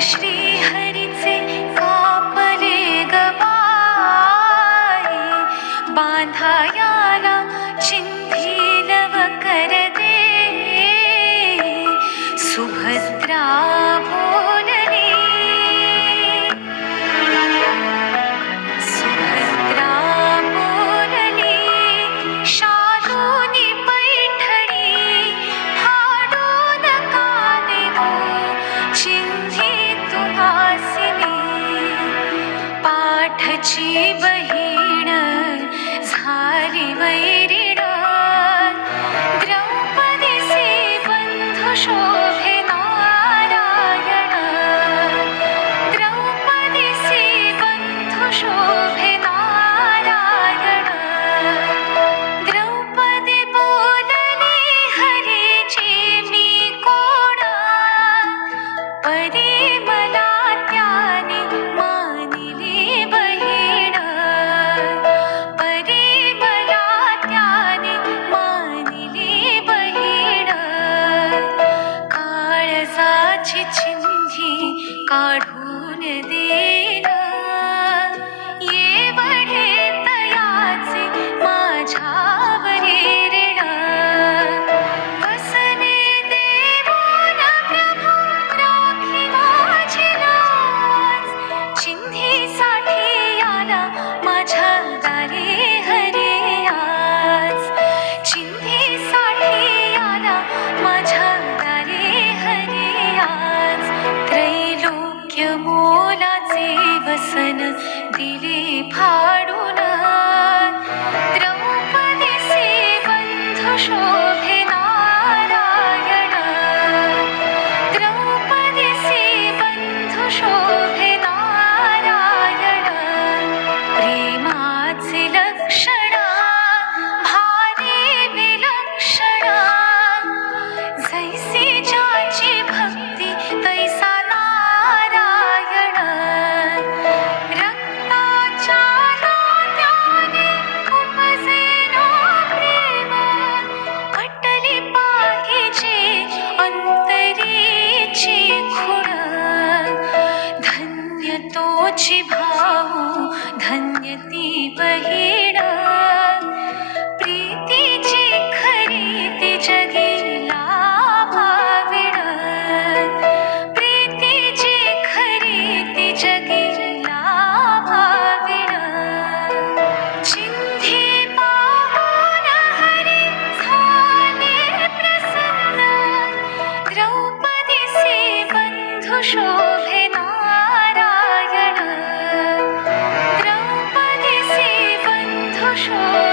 श्रीहरीचे कापले गबाई बांधायाला चिंधीलव कर दे. सुभद्रा बोलली. सुभद्रा बोलली. शालूनी माझी बहीण झाली वैरिण द्रौपदीचे बंधु शोभे नारायण. द्रौपदीचे बंधु शोभे नारायण. द्रौपदी बोलली हरीची मी कोण? परी কাছে ছিঞ্ঝি কাঢুন দে वसन दिले फाडून बहीण प्रीतीची खरी ती जगीला भाविण प्रीतीची खरी ती जगीला भाविण. चिंधी पाहून हरी झाले प्रसन्न द्रौपदीचे बंधू शोभे